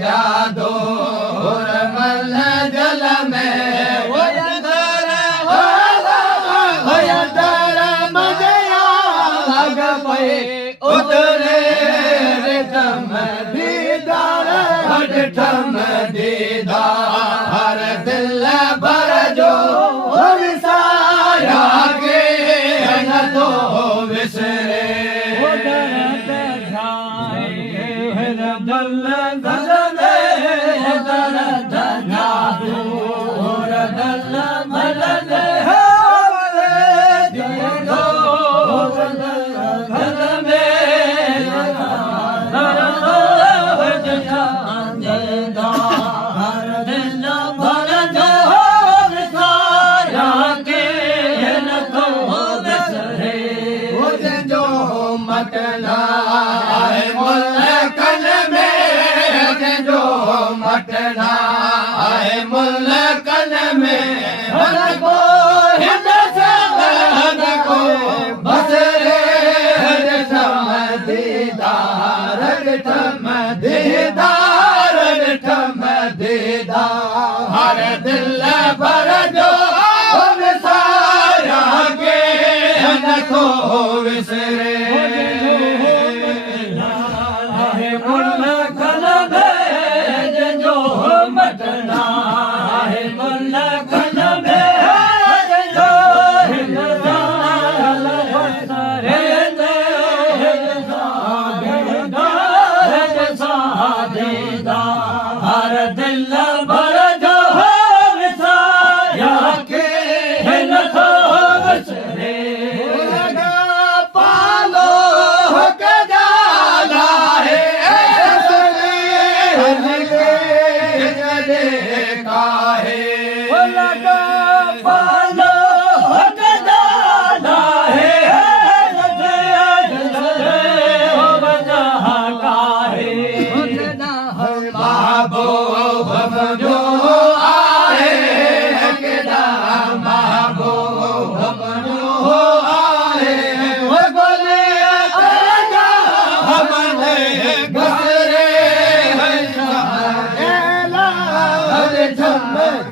जादो मल जल में मजया लग पे उतरे ठम दीदार ठम दीदार दिल भर जो सारा के न तो विसरे मटना है मुल्कन में जो मटना है मुल्कन में को को बसरे ठम दीदार ठम दीदार ठम दीदार दिल भर जो सारा के न को विसरे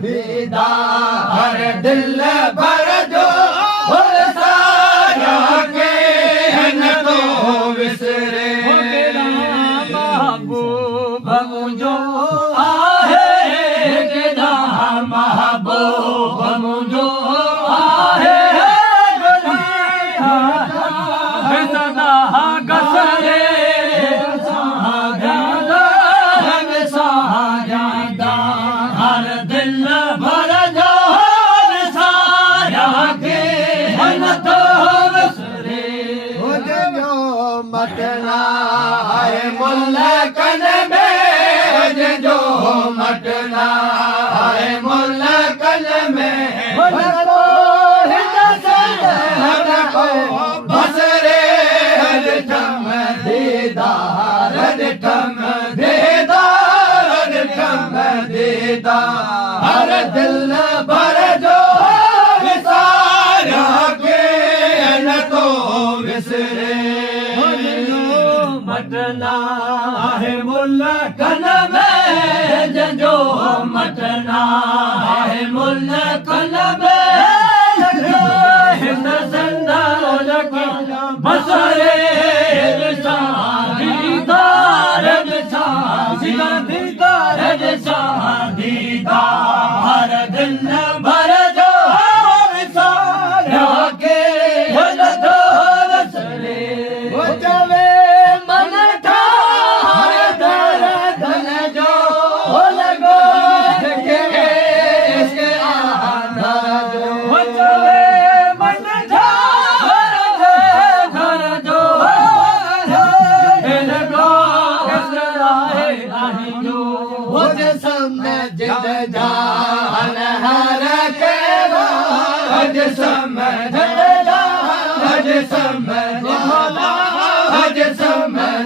दीदार दिल भर जो सारा के न तो विसरे महबूब मुझो आहे केदा महबूब मुझो आहे सदा गसरे मटना है मुल्कन में जो मटना है मुल्कन में बसरे ठम दीदार ठम दीदार ठम दीदार दिल भर जो सारा के न तो विसरे मटना है मुल्कन में जो मटना है मुल्कन में बसरे दीदार दीदार दिल भर जो सारा के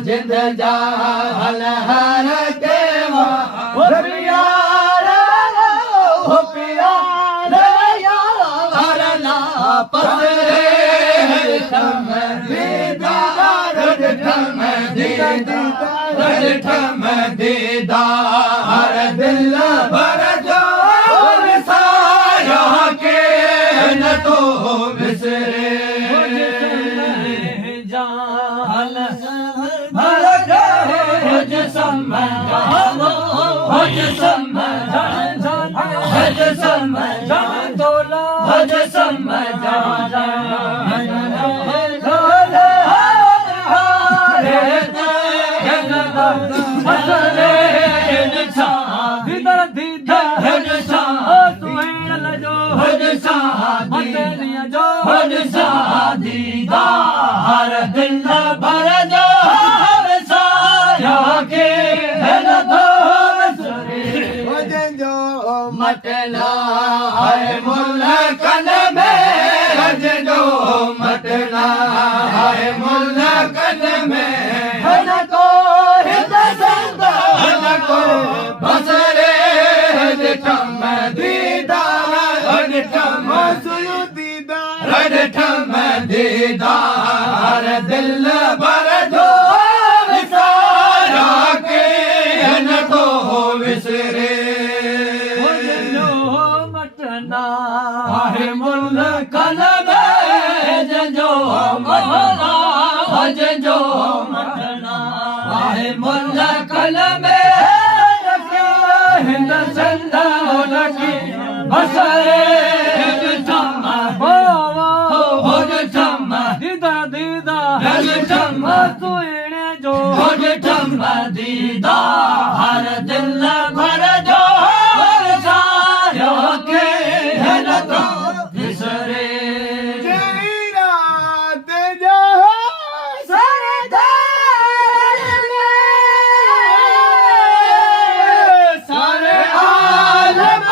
जिंद जाल हर देवा हो प्यार हर ला पसरे ठम दीदार ठम दीदार ॾिठम दीदार दिल भर जो विसारिया के न तो विसरे दीदार दिल भर जो विसारिया के न तो विसरे जो मटना है मुल्कन में जो मटना है मुल्कन में न को न को बसरे ॾिठम दीदार ॾिठम ॾिठम दीदार दिल भर जो विसारिया के न को विसरे मटना आहे मुल्कन में जो मटना जो मटना आहे मुल्कन में हिंद सिंध लकी बसरे दीदार दिल भर जो विसारिया के न तो विसरे रात जो सरदार सारे आलम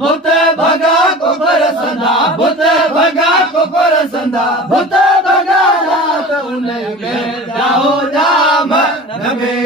भूत भगा को परसंदा भूत भगा को परसंदा भूत भगा रात उन्हें में जाओ जाम नबी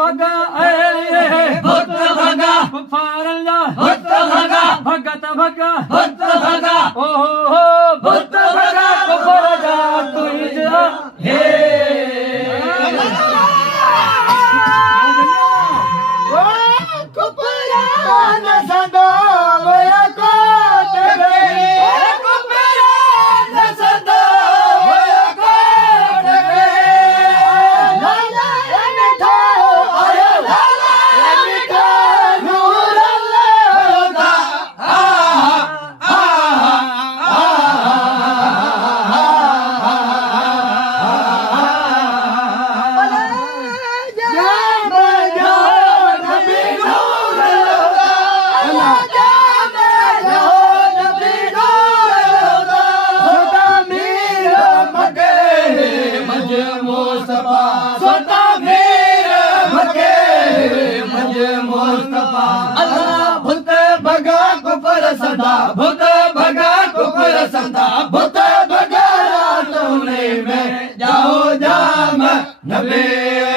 भगा भूत भगा भूत भगा भगत भगा भूत भगा ओहो भूत भगा कुफर जा तुझा हे कुफरान सदा वया कोट रे कुफरान सदा वया कोट रे मुस्तफा सोता मेर मके मुझे मुस्तफा अल्लाह भूत भगा कुफर सदा भूत भगा कुफर सदा भूत भगा रात में जाओ जाम नबी